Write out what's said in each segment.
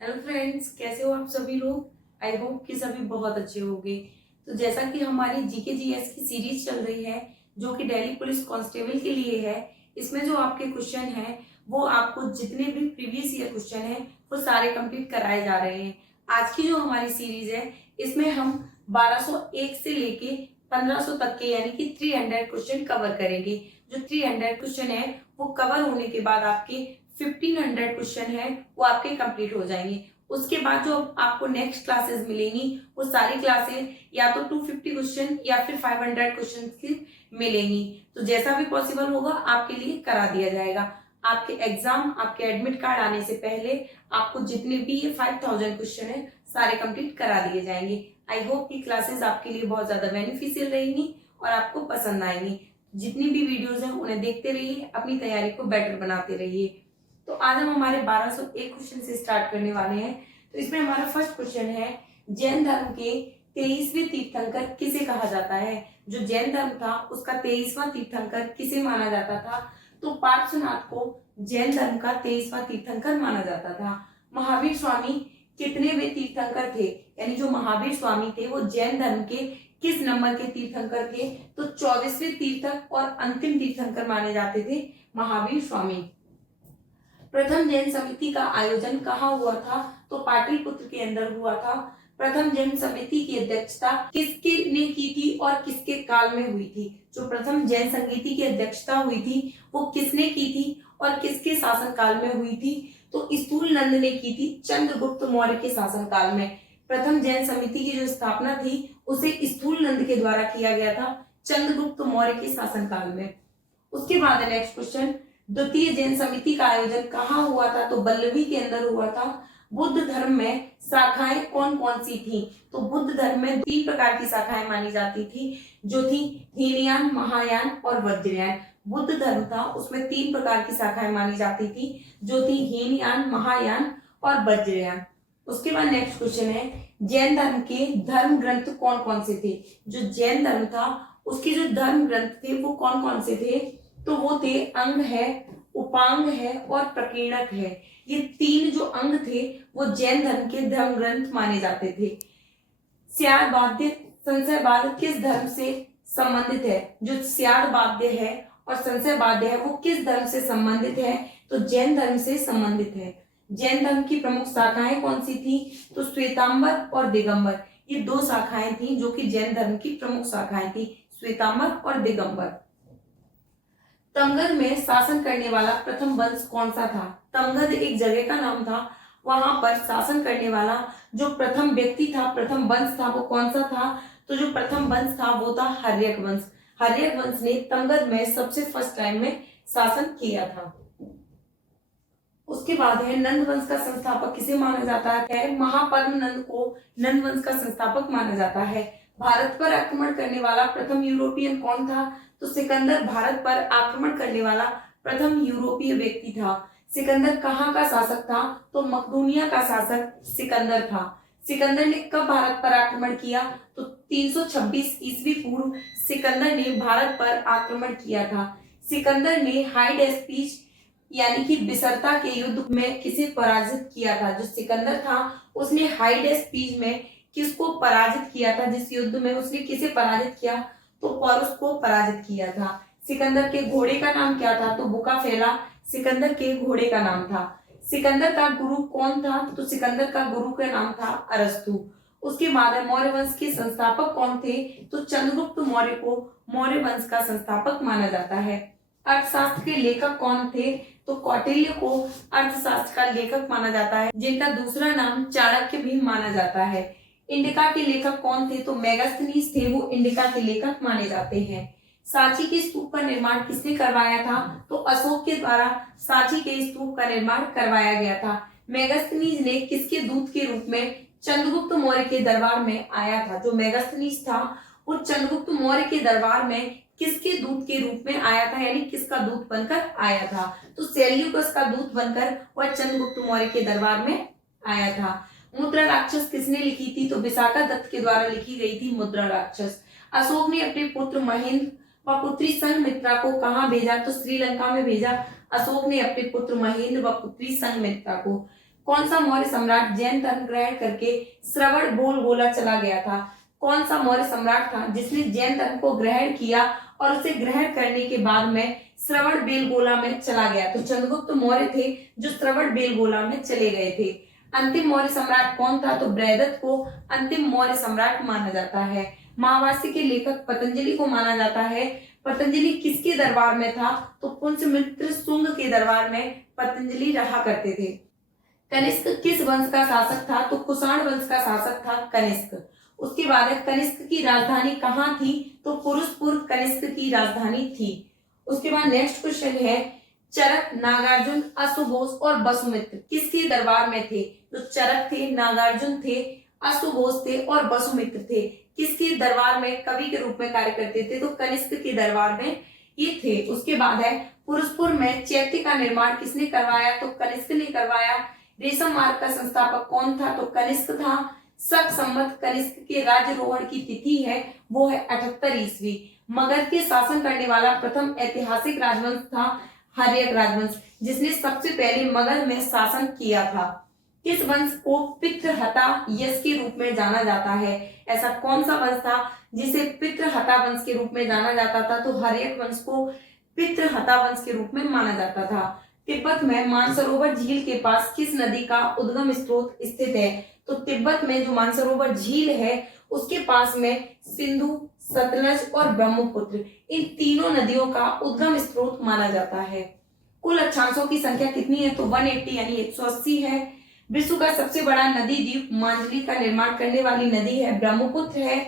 Hello friends, कैसे हो आप सभी लोग। आई होप कि सभी बहुत अच्छे होंगे। तो जैसा कि हमारी जीके जीएस की सीरीज चल रही है जो कि दिल्ली पुलिस कांस्टेबल के लिए है, इसमें जो आपके क्वेश्चन हैं वो आपको जितने भी प्रीवियस ईयर क्वेश्चन हैं वो सारे कंप्लीट कराए जा रहे हैं। आज की जो हमारी सीरीज है इसमें हम 1201 से लेके 1500 तक के यानी कि 300 क्वेश्चन कवर करेंगे। जो 300 क्वेश्चन है वो कवर होने के बाद आपके 1500 क्वेश्चन है वो आपके कंप्लीट हो जाएंगे। उसके बाद जो आपको नेक्स्ट क्लासेस मिलेंगी वो सारी क्लासेस या तो 250 क्वेश्चन या फिर 500 क्वेश्चन की मिलेंगी। तो जैसा भी पॉसिबल होगा आपके लिए करा दिया जाएगा। आपके एग्जाम, आपके एडमिट कार्ड आने से पहले आपको जितने भी ये 5000 क्वेश्चन है सारे कंप्लीट करा दिए जाएंगे। आई होप की क्लासेस आपके लिए बहुत ज्यादा बेनिफिशियल रहेंगी और आपको पसंद आएंगी। जितनी भी वीडियोस हैं उन्हें देखते रहिए, अपनी तैयारी को बेटर बनाते रहिए। तो आज हम हमारे 1201 क्वेश्चन से स्टार्ट करने वाले हैं। तो इसमें हमारा फर्स्ट क्वेश्चन है, जैन धर्म के 23वें तीर्थंकर किसे कहा जाता है। जो जैन धर्म था उसका 23वां तीर्थंकर किसे माना जाता था। तो पार्श्वनाथ को जैन धर्म का 23वां तीर्थंकर माना जाता था। महावीर स्वामी कितने वे तीर्थंकर थे, यानी जो महावीर स्वामी थे वो जैन धर्म के किस नंबर के तीर्थंकर थे। तो 24वें तीर्थंकर और अंतिम तीर्थंकर माने जाते थे महावीर स्वामी। प्रथम जैन समिति का आयोजन कहाँ हुआ था। तो पाटलिपुत्र के अंदर हुआ था। प्रथम जैन समिति की अध्यक्षता किसके ने की थी और किसके काल में हुई थी। जो प्रथम जैन समिति की अध्यक्षता हुई थी वो किसने की थी और किसके शासन काल में हुई थी। तो स्थूल नंद ने की थी चंद्रगुप्त मौर्य के शासन काल में। प्रथम जैन समिति की जो स्थापना थी उसे स्थूल नंद के द्वारा किया गया था चंद्रगुप्त मौर्य के शासन काल में। उसके बाद है नेक्स्ट क्वेश्चन, द्वितीय जैन समिति का आयोजन कहाँ हुआ था। तो बल्लभी के अंदर हुआ था। बुद्ध धर्म में शाखाएं कौन कौन सी थी। तो बुद्ध धर्म में 3 प्रकार की शाखाएं मानी जाती थी जो थी हीनयान, महायान और वज्रयान। बुद्ध धर्म था उसमें 3 प्रकार की शाखाएं मानी जाती थी जो थी हीनयान, महायान और वज्रयान। उसके बाद नेक्स्ट क्वेश्चन है, जैन धर्म के धर्म ग्रंथ कौन कौन से थे। जो जैन धर्म था उसके जो धर्म ग्रंथ थे वो कौन कौन से थे। तो वो थे अंग है, उपांग है और प्रकीर्णक है। ये 3 जो अंग थे वो जैन धर्म के धर्म ग्रंथ माने जाते थे। स्याद वाद्य संशय वाद्य किस धर्म से संबंधित है। जो स्याद वाद्य है और संशय वाद्य है वो किस धर्म से संबंधित है। तो जैन धर्म से संबंधित है। जैन धर्म की प्रमुख शाखाएं कौन सी थी। तो श्वेतांबर और दिगंबर, ये 2 शाखाएं थी जो कि जैन धर्म की प्रमुख शाखाएं थी, श्वेतांबर और दिगंबर। तमगध में शासन करने वाला प्रथम वंश कौन सा था। तमगध एक जगह का नाम था, वहां पर शासन करने वाला जो प्रथम व्यक्ति था, प्रथम वंश था वो कौन सा था। तो जो प्रथम वंश था वो था हर्यक वंश। हर्यक वंश ने तमगध में सबसे फर्स्ट टाइम में शासन किया था। उसके बाद है नंद वंश का संस्थापक किसे माना जाता है। महापद्म नंद को नंद वंश का संस्थापक माना जाता है। भारत पर आक्रमण करने वाला प्रथम यूरोपियन कौन था। तो सिकंदर भारत पर आक्रमण करने वाला प्रथम यूरोपीय व्यक्ति था। सिकंदर कहाँ का शासक था। तो मकदूनिया का शासक सिकंदर था। सिकंदर ने कब भारत पर आक्रमण किया। तो 326 ईस्वी पूर्व सिकंदर ने भारत पर आक्रमण किया था। सिकंदर ने हाइडेस्पीच यानी कि बिसरता के युद्ध में किसे पराजित किया था। जो सिकंदर था उसने हाइडेस्पीच में किसको पराजित किया था। जिस युद्ध में उसने किसे पराजित किया। तो पौरुष को पराजित किया था। सिकंदर के घोड़े का नाम क्या था। तो बुकाफेला सिकंदर के घोड़े का नाम था। सिकंदर का गुरु कौन था। तो सिकंदर का गुरु का नाम था अरस्तु। उसके बाद मौर्य वंश के संस्थापक कौन थे। तो चंद्रगुप्त मौर्य को मौर्य वंश का संस्थापक माना जाता है। अर्थशास्त्र के लेखक कौन थे। तो कौटिल्य को अर्थशास्त्र का लेखक माना जाता है, जिनका दूसरा नाम चाणक्य भी माना जाता है। इंडिका के लेखक कौन थे। तो मेगास्थनीज थे, वो इंडिका के लेखक माने जाते हैं। सांची के स्तूप का निर्माण किसने करवाया था। तो अशोक के द्वारा सांची के स्तूप का निर्माण करवाया गया था। मेगास्थनीज ने किसके दूत के रूप में चंद्रगुप्त मौर्य के दरबार में आया था। जो मेगास्थनीज था वो चंद्रगुप्त मौर्य के दरबार में किसके दूत के रूप में आया था, यानी किसका दूत बनकर आया था। तो सेल्यूकस का दूत बनकर वह चंद्रगुप्त मौर्य के दरबार में आया था। मुद्रा राक्षस किसने लिखी थी। तो विशाखा दत्त के द्वारा लिखी गई थी मुद्रा राक्षस। अशोक ने अपने पुत्र महेंद्र व पुत्री संघमित्रा को कहाँ भेजा। तो श्रीलंका में भेजा। अशोक ने अपने पुत्र महेंद्र व पुत्री संघमित्रा को। कौन सा मौर्य सम्राट जैन धर्म ग्रहण करके श्रवण बेलगोला चला गया था? कौन सा मौर्य सम्राट था जिसने जैन धर्म को ग्रहण किया और उसे ग्रहण करने के बाद में श्रवण बेलगोला में चला गया? तो चंद्रगुप्त मौर्य थे जो श्रवण बेलगोला में चले गए थे। अंतिम मौर्य सम्राट कौन था? तो बृहदत्त को अंतिम मौर्य सम्राट माना जाता है। महाभाष्य के लेखक पतंजलि को माना जाता है। पतंजलि किसके दरबार में था? तो पुंसमित्र शुंग के दरबार में पतंजलि रहा करते थे। कनिष्क किस वंश का शासक था? तो कुषाण वंश का शासक था कनिष्क। उसके बाद कनिष्क की राजधानी कहाँ थी? तो पुरुषपुर कनिष्क की राजधानी थी। उसके बाद नेक्स्ट क्वेश्चन है, चरक, नागार्जुन, अश्वघोष और वसुमित्र किसके दरबार में थे? तो चरक थे, नागार्जुन थे, अश्वघोष थे और वसुमित्र थे। किसके दरबार में कवि के रूप में कार्य करते थे? तो कनिष्क के दरबार में ये थे। उसके बाद है, पुरुषपुर में चैत्य का निर्माण किसने करवाया? तो कनिष्क ने करवाया। रेशम मार्ग का संस्थापक कौन था? तो कनिष्क था। शक संवत कनिष्क के राज्यारोहण की तिथि है वो है 78 ईस्वी। मगध के शासन करने वाला प्रथम ऐतिहासिक राजवंश था हर्यक राजवंश, जिसने सबसे पहले मगध में शासन किया था। किस वंश को पितृहता यश के रूप में जाना जाता है? ऐसा कौन सा वंश था जिसे पितृहता वंश के रूप में जाना जाता था? तो हर्यक वंश को पितृहता वंश के रूप में माना जाता था। तिब्बत में मानसरोवर झील के पास किस नदी का उद्गम स्रोत स्थित है? तो तिब्बत में जो मानसरोवर झील है उसके पास में सिंधु, सतलज और ब्रह्मपुत्र इन तीनों नदियों का उद्गम स्रोत माना जाता है। कुल अक्षांशों की संख्या कितनी है? तो 180 यानी 180 है। विश्व का सबसे बड़ा नदी द्वीप मांजली का निर्माण करने वाली नदी है ब्रह्मपुत्र है,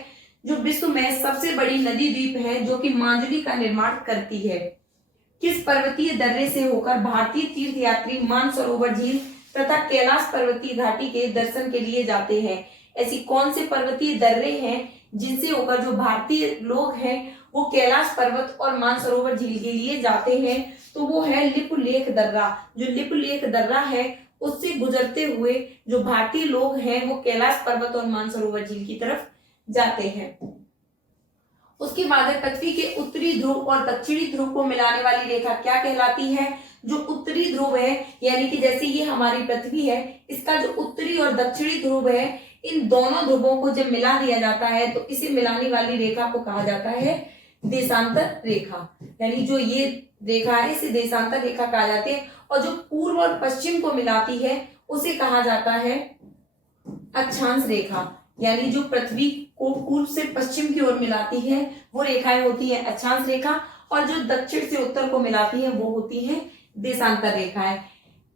जो विश्व में सबसे बड़ी नदी द्वीप है जो कि मांजली का निर्माण करती है। किस पर्वतीय दर्रे से होकर भारतीय तीर्थ यात्री मानसरोवर झील तथा कैलाश पर्वतीय घाटी के दर्शन के लिए जाते हैं? ऐसी कौन से पर्वतीय दर्रे हैं जिनसे होकर जो भारतीय लोग हैं वो कैलाश पर्वत और मानसरोवर झील के लिए जाते हैं? तो वो है लिपुलेख दर्रा। जो लिपुलेख दर्रा है उससे गुजरते हुए जो भारतीय लोग हैं वो कैलाश पर्वत और मानसरोवर झील की तरफ जाते हैं। उसके बाद पृथ्वी के उत्तरी ध्रुव और दक्षिणी ध्रुव को मिलाने वाली रेखा क्या कहलाती है? जो उत्तरी ध्रुव है यानी कि जैसे ये हमारी पृथ्वी है, इसका जो उत्तरी और दक्षिणी ध्रुव है इन दोनों ध्रुवों को जब मिला दिया जाता है तो इसे मिलाने वाली रेखा को कहा जाता है देशांतर रेखा। यानी जो ये रेखा है इसे देशांतर रेखा कहा जाती है। और जो पूर्व और पश्चिम को मिलाती है उसे कहा जाता है अक्षांश रेखा। यानी जो पृथ्वी को पूर्व से पश्चिम की ओर मिलाती है वो रेखाएं होती है अक्षांश रेखा, और जो दक्षिण से उत्तर को मिलाती है वो होती है देशांतर रेखाएं।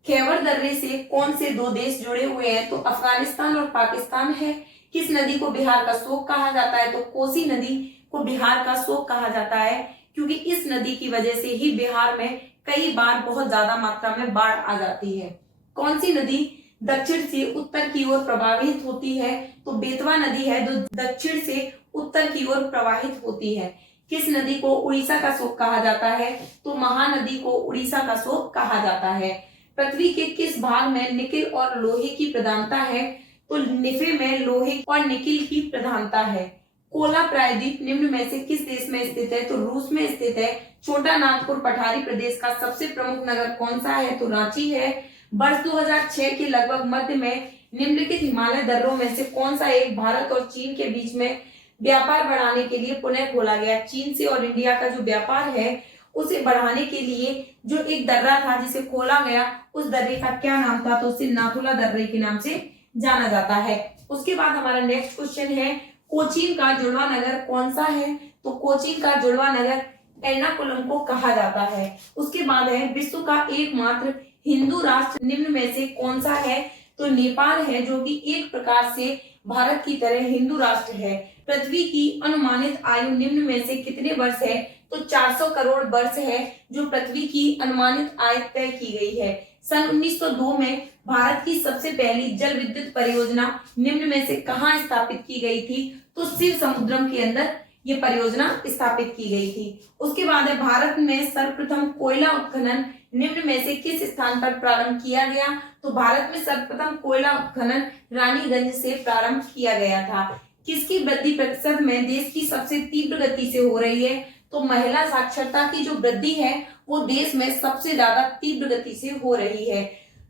खैबर दर्रे से कौन से दो देश जुड़े हुए हैं? तो अफगानिस्तान और पाकिस्तान है। किस नदी को बिहार का शोक कहा जाता है? तो कोसी नदी को बिहार का शोक कहा जाता है, क्योंकि इस नदी की वजह से ही बिहार में कई बार बहुत ज्यादा मात्रा में बाढ़ आ जाती है। कौन सी नदी दक्षिण से उत्तर की ओर प्रवाहित होती है? तो बेतवा नदी है जो दक्षिण से उत्तर की ओर प्रवाहित होती है। किस नदी को उड़ीसा का शोक कहा जाता है? तो महानदी को उड़ीसा का शोक कहा जाता है। पृथ्वी के किस भाग में निकिल और लोहे की प्रधानता है? तो निफे में लोहे और निकिल की प्रधानता है। कोला प्रायद्वीप निम्न में से किस देश में स्थित है? तो रूस में स्थित है। छोटा नागपुर पठारी प्रदेश का सबसे प्रमुख नगर कौन सा है? तो रांची है। वर्ष 2006 के लगभग मध्य में निम्नलिखित हिमालय दर्रों में से कौन सा एक भारत और चीन के बीच में व्यापार बढ़ाने के लिए पुनः खोला गया? चीन से और इंडिया का जो व्यापार है उसे बढ़ाने के लिए जो एक दर्रा था जिसे खोला गया, उस दर्रे का क्या नाम था? तो उसे नाथुला दर्रे के नाम से जाना जाता है। उसके बाद हमारा नेक्स्ट क्वेश्चन है, कोचीन का जुड़वा नगर कौन सा है? तो कोचीन का जुड़वा नगर एर्नाकुलम को कहा जाता है। उसके बाद है, विश्व का एकमात्र हिंदू राष्ट्र निम्न में से कौन सा है? तो नेपाल है, जो कि एक प्रकार से भारत की तरह हिंदू राष्ट्र है। पृथ्वी की अनुमानित आयु निम्न में से कितने वर्ष है? तो 400 करोड़ वर्ष है जो पृथ्वी की अनुमानित आयु तय की गई है। सन 1902 में भारत की सबसे पहली जल विद्युत परियोजना निम्न में से कहाँ स्थापित की गई थी? तो शिव समुद्रम के अंदर ये परियोजना स्थापित की गई थी। उसके बाद है, भारत में सर्वप्रथम कोयला उत्खनन निम्न में से किस स्थान पर प्रारंभ किया गया? तो भारत में सर्वप्रथम कोयला उत्खनन रानीगंज से प्रारंभ किया गया था। किसकी वृद्धि प्रतिशत में देश की सबसे तीव्र गति से हो रही है? तो महिला साक्षरता की जो वृद्धि है वो देश में सबसे ज्यादा तीव्र गति से हो रही है।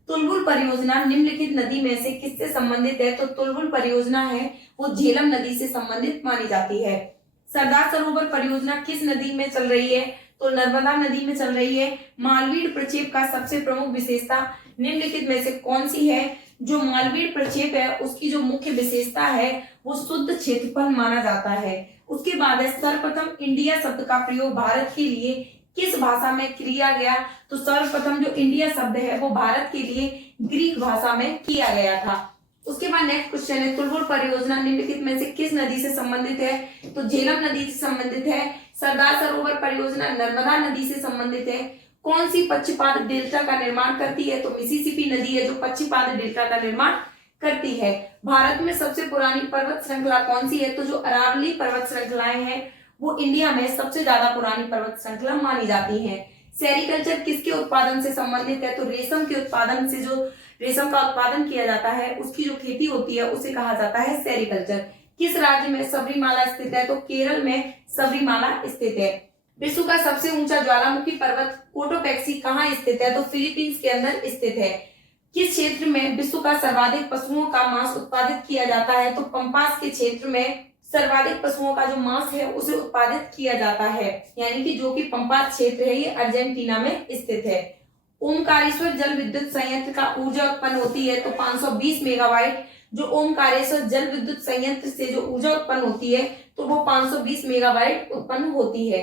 तुलबुल परियोजना निम्नलिखित नदी में से किससे संबंधित है? तो तुलबुल परियोजना है वो झेलम नदी से संबंधित मानी जाती है। सरदार सरोवर परियोजना किस नदी में चल रही है? तो नर्मदा नदी में चल रही है। मालवीय प्रक्षेप का सबसे प्रमुख विशेषता निम्नलिखित में से कौन सी है? जो मालवीय प्रक्षेप है उसकी जो मुख्य विशेषता है वो शुद्ध क्षेत्रफल माना जाता है। उसके बाद है सर्वप्रथम इंडिया शब्द का प्रयोग भारत के लिए किस भाषा में किया गया? तो सर्वप्रथम जो इंडिया शब्द है वो भारत के लिए ग्रीक भाषा में किया गया था। उसके बाद नेक्स्ट क्वेश्चन है तुलबुल परियोजना निम्नलिखित में से किस नदी से संबंधित है? तो झेलम नदी से संबंधित है। सरदार सरोवर परियोजना नर्मदा नदी से संबंधित है। कौन सी पक्षपात डेल्टा का निर्माण करती है? तो मिसिसिपी नदी है जो पक्षपात डेल्टा का निर्माण करती है। भारत में सबसे पुरानी पर्वत श्रृंखला कौन सी है? तो जो अरावली पर्वत श्रृंखलाएं हैं वो इंडिया में सबसे ज्यादा पुरानी पर्वत श्रृंखला मानी जाती है। सेरिकल्चर किसके उत्पादन से संबंधित है? तो रेशम के उत्पादन से, जो रेशम का उत्पादन किया जाता है उसकी जो खेती होती है उसे कहा जाता है सेरिकल्चर। किस राज्य में सबरीमाला स्थित है? तो केरल में सबरीमाला स्थित है। विश्व का सबसे ऊंचा ज्वालामुखी पर्वत कोटोपैक्सी कहाँ स्थित है? तो फिलीपींस के अंदर स्थित है। किस क्षेत्र में विश्व का सर्वाधिक पशुओं का मांस उत्पादित किया जाता है? तो पंपास के क्षेत्र में सर्वाधिक पशुओं का जो मांस है उसे उत्पादित किया जाता है, यानी कि जो कि पंपास क्षेत्र है ये अर्जेंटीना में स्थित है। ओमकारेश्वर जल विद्युत संयंत्र का ऊर्जा उत्पन्न होती है तो 520 मेगावाट। जो ओमकारेश्वर जल विद्युत संयंत्र से जो ऊर्जा उत्पन्न होती है तो वो 520 मेगावाट उत्पन्न होती है।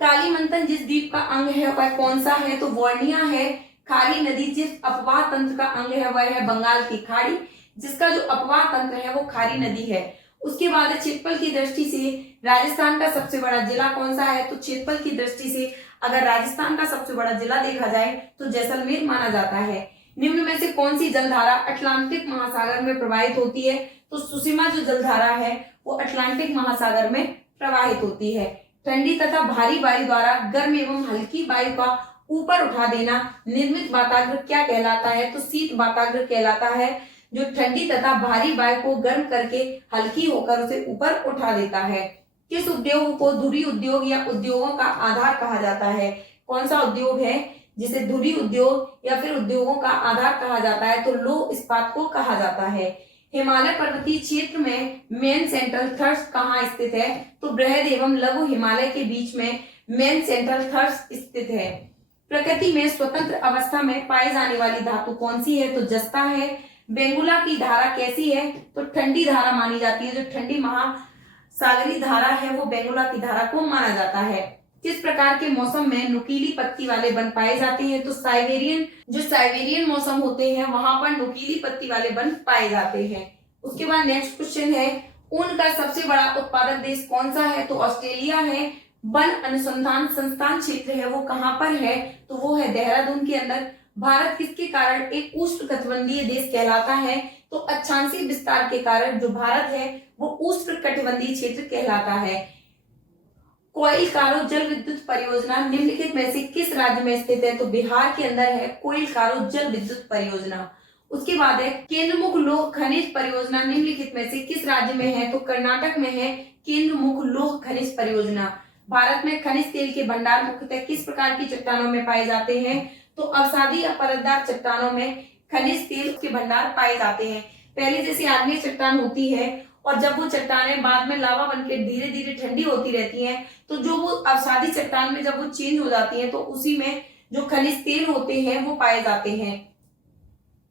कालीमंथन जिस द्वीप का अंग है वह कौन सा है? तो वार्निया है। खारी नदी जिस अपवाह तंत्र का अंग है वह है बंगाल की खाड़ी, जिसका जो अपवाह तंत्र है वो खारी नदी है। उसके बाद क्षेत्रफल की दृष्टि से राजस्थान का सबसे बड़ा जिला कौन सा है? तो क्षेत्रफल की दृष्टि से अगर राजस्थान का सबसे बड़ा जिला देखा जाए तो जैसलमेर माना जाता है। निम्न में से कौन सी जलधारा अटलांटिक महासागर में प्रवाहित होती है? तो सुषमा जो जलधारा है वो अटलांटिक महासागर में प्रवाहित होती है। ठंडी तथा भारी वायु द्वारा गर्म एवं हल्की वायु का ऊपर उठा देना निर्मित वाताग्र क्या कहलाता है? तो शीत वाताग्र कहलाता है, जो ठंडी तथा भारी वायु को गर्म करके हल्की होकर उसे ऊपर उठा देता है। किस उद्योग को धुरी उद्योग या उद्योगों का आधार कहा जाता है? कौन सा उद्योग है जिसे धुरी उद्योग या फिर उद्योगों का आधार कहा जाता है? तो लौह इस्पात को कहा जाता है। हिमालय पर्वतीय क्षेत्र में मेन सेंट्रल थ्रस्ट कहाँ स्थित है? तो बृहद एवं लघु हिमालय के बीच में मेन सेंट्रल थ्रस्ट स्थित है। प्रकृति में स्वतंत्र अवस्था में पाई जाने वाली धातु कौन सी है? तो जस्ता है। बेंगुला की धारा कैसी है? तो ठंडी धारा मानी जाती है। जो ठंडी महासागरीय धारा है वो बेंगुला की धारा को माना जाता है। किस प्रकार के मौसम में नुकीली पत्ती वाले वन पाए जाते हैं? तो साइबेरियन मौसम होते हैं वहां पर नुकीली पत्ती वाले वन पाए जाते हैं। उसके बाद नेक्स्ट क्वेश्चन है ऊन का सबसे बड़ा उत्पादक देश कौन सा है? तो ऑस्ट्रेलिया है। वन अनुसंधान संस्थान क्षेत्र है वो कहाँ पर है? तो वो है देहरादून के अंदर। भारत किसके कारण एक उष्णकटिबंधीय देश कहलाता है? तो अक्षांशीय विस्तार के कारण जो भारत है वो उष्णकटिबंधीय क्षेत्र कहलाता है। कोइलकारो जल विद्युत परियोजना निम्नलिखित में से किस राज्य में स्थित है? तो बिहार के अंदर है कोइलकारो जल विद्युत परियोजना। उसके बाद है केंद्रमुख लौह खनिज परियोजना निम्नलिखित में से किस राज्य में है? तो कर्नाटक में है केंद्रमुख लौह खनिज परियोजना। भारत में खनिज तेल के भंडार मुख्यतः किस प्रकार की चट्टानों में पाए जाते हैं? तो अवसादी या परतदार चट्टानों में खनिज तेल के भंडार पाए जाते हैं। पहले जैसी आग्नेय चट्टान होती है और जब वो चट्टानें बाद में लावा बनकर धीरे धीरे ठंडी होती रहती हैं तो जो वो अवसादी चट्टान में जब वो चेंज हो जाती है तो उसी में जो खनिज तेल होते हैं वो पाए जाते हैं।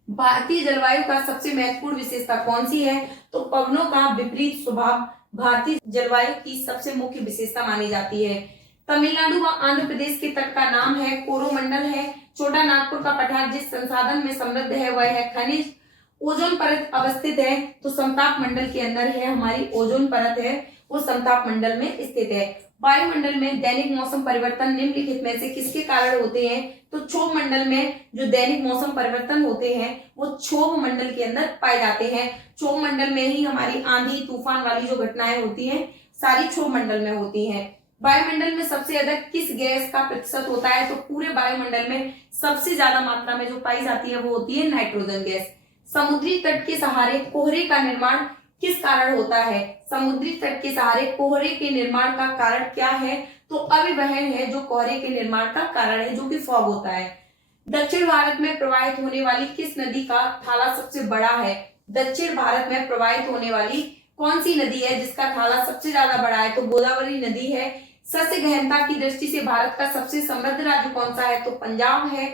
भारतीय जलवायु का सबसे महत्वपूर्ण विशेषता कौन सी है? तो पवनों का विपरीत स्वभाव भारतीय जलवायु की सबसे मुख्य विशेषता मानी जाती है। तमिलनाडु व आंध्र प्रदेश के तट का नाम है कोरोमंडल है। छोटा नागपुर का पठार जिस संसाधन में समृद्ध है वह है खनिज। ओजोन परत अवस्थित है तो समताप मंडल के अंदर है, हमारी ओजोन परत है वो समताप मंडल में स्थित है। वायुमंडल में दैनिक मौसम परिवर्तन निम्नलिखित में से किसके कारण होते हैं? तो क्षोभ मंडल में जो दैनिक मौसम परिवर्तन होते हैं वो क्षोभ मंडल के अंदर पाए जाते हैं। क्षोभ मंडल में ही हमारी आंधी तूफान वाली जो घटनाएं होती हैं सारी क्षोभ मंडल में होती हैं। वायुमंडल में सबसे अधिक किस गैस का प्रतिशत होता है? तो पूरे वायुमंडल में सबसे ज्यादा मात्रा में जो पाई जाती है वो होती है नाइट्रोजन गैस। समुद्री तट के सहारे कोहरे का निर्माण किस कारण होता है? समुद्री तट के सहारे कोहरे के निर्माण का कारण क्या है? तो अभिवहन है जो कोहरे के निर्माण का कारण है, जो कि फॉग होता है। दक्षिण भारत में प्रवाहित होने वाली किस नदी का थाला सबसे बड़ा है? दक्षिण भारत में प्रवाहित होने वाली कौन सी नदी है जिसका थाला सबसे ज्यादा बड़ा है? तो गोदावरी नदी है। सस्य गहनता की दृष्टि से भारत का सबसे समृद्ध राज्य कौन सा है? तो पंजाब है।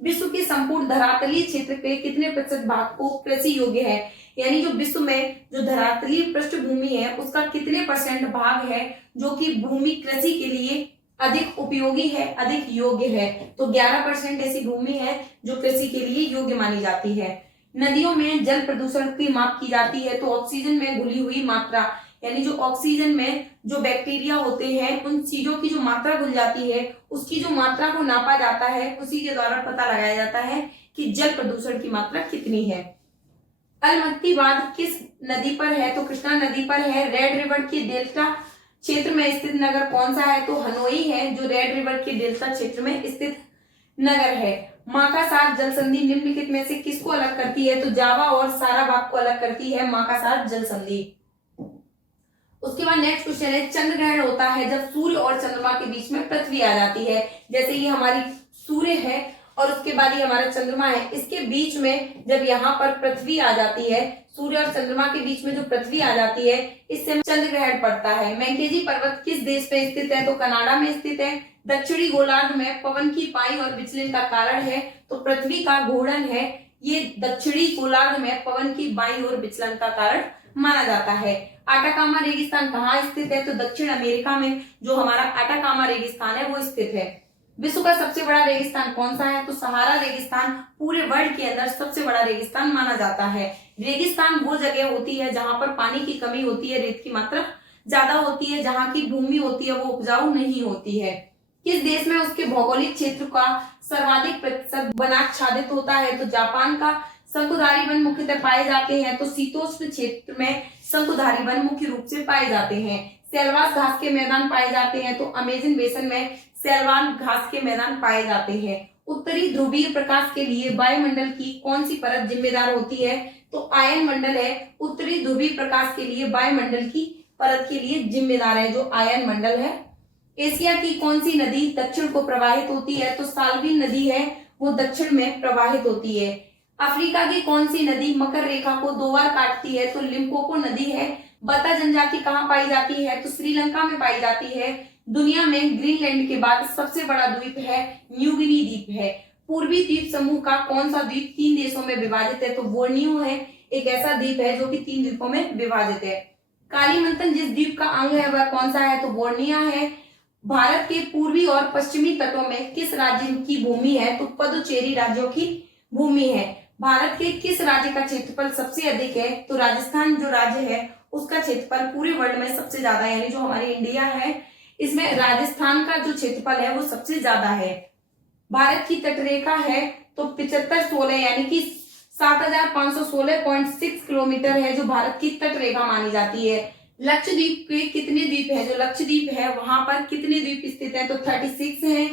विश्व के संपूर्ण धरातलीय क्षेत्र के कितने प्रतिशत भाग को कृषि योग्य है? यानी जो विश्व में जो धरातलीय पृष्ठभूमि है उसका कितने परसेंट भाग है जो कि भूमि कृषि के लिए अधिक उपयोगी है, अधिक योग्य है? तो 11% ऐसी भूमि है जो कृषि के लिए योग्य मानी जाती है। नदियों में जल प्रदूषण की माप की जाती है तो ऑक्सीजन में घुली हुई मात्रा, यानी जो ऑक्सीजन में जो बैक्टीरिया होते हैं उन चीजों की जो मात्रा घुल जाती है उसकी जो मात्रा को नापा जाता है, उसी के द्वारा पता लगाया जाता है कि जल प्रदूषण की मात्रा कितनी है। अलमत्ती बांध किस नदी पर है? तो कृष्णा नदी पर है। रेड रिवर के डेल्टा क्षेत्र में स्थित नगर कौन सा है? तो हनोई है, जो रेड रिवर के डेल्टा क्षेत्र में स्थित नगर है। माकासार जल संधि निम्नलिखित में से किसको अलग करती है? तो जावा और सारावाक को अलग करती है माकासार जल संधि। उसके बाद नेक्स्ट क्वेश्चन है, चंद्र ग्रहण होता है जब सूर्य और चंद्रमा के बीच में पृथ्वी आ जाती है। जैसे ये हमारी सूर्य है और उसके बाद ये हमारा चंद्रमा है, इसके बीच में जब यहाँ पर पृथ्वी आ जाती है, सूर्य और चंद्रमा के बीच में जो पृथ्वी आ जाती है, इससे चंद्र ग्रहण पड़ता है। मैकेंजी पर्वत किस देश में स्थित है? तो कनाडा में स्थित है। दक्षिणी गोलार्ध में पवन की पाई और विचलन का कारण है? तो पृथ्वी का घूर्णन है। ये दक्षिणी गोलार्ध में पवन की बाई और विचलन का कारण माना जाता है। आटाकामा रेगिस्तान कहाँ स्थित है? तो दक्षिण अमेरिका में जो हमारा आटाकामा रेगिस्तान है वो स्थित है। विश्व का सबसे बड़ा रेगिस्तान कौन सा है? तो सहारा रेगिस्तान पूरे वर्ल्ड के अंदर सबसे बड़ा रेगिस्तान माना जाता है। रेगिस्तान वो जगह होती है जहां पर पानी की कमी होती है, रेत की मात्रा ज्यादा होती है, जहां की भूमि होती है वो उपजाऊ नहीं होती है। किस देश में उसके भौगोलिक क्षेत्र का सर्वाधिक प्रतिशत वनाच्छादित होता है? तो जापान का। शंकुधारी वन मुख्यतः पाए जाते हैं तो शीतोष्ण क्षेत्र में शंकुधारी वन मुख्य रूप से पाए जाते हैं। सेलवास घास के मैदान पाए जाते हैं तो अमेजन बेसन में सेलवान घास के मैदान पाए जाते हैं। उत्तरी ध्रुवीय प्रकाश के लिए वायुमंडल की कौन सी परत जिम्मेदार होती है? तो आयन मंडल है। उत्तरी ध्रुवीय प्रकाश के लिए वायुमंडल की परत के लिए जिम्मेदार है जो आयन मंडल है। एशिया की कौन सी नदी दक्षिण को प्रवाहित होती है? तो साल्विन नदी है, वो दक्षिण में प्रवाहित होती है। अफ्रीका की कौन सी नदी मकर रेखा को 2 बार काटती है? तो लिम्पोपो नदी है। बता जनजाति कहाँ पाई जाती है? तो श्रीलंका में पाई जाती है। दुनिया में ग्रीनलैंड के बाद सबसे बड़ा द्वीप है न्यू गिनी द्वीप है। पूर्वी द्वीप समूह का कौन सा द्वीप 3 देशों में विभाजित है? तो बोर्नियो है, एक ऐसा द्वीप है जो कि 3 द्वीपों में विभाजित है। कालीमंथन जिस द्वीप का अंग है वह कौन सा है? तो बोर्निया है। भारत के पूर्वी और पश्चिमी तटों में किस राज्य की भूमि है? तो पुदुचेरी राज्यों की भूमि है। भारत के किस राज्य का क्षेत्रफल सबसे अधिक है? तो राजस्थान जो राज्य है उसका क्षेत्रफल पूरे वर्ल्ड में सबसे ज्यादा है, यानी जो हमारी इंडिया है इसमें राजस्थान का जो क्षेत्रफल है वो सबसे ज्यादा है। भारत की तटरेखा है तो 7516 यानी कि 7516.6 किलोमीटर है जो भारत की तटरेखा मानी जाती है। लक्षद्वीप के कितने द्वीप है? जो लक्षद्वीप है वहां पर कितने द्वीप स्थित है? तो 36 है।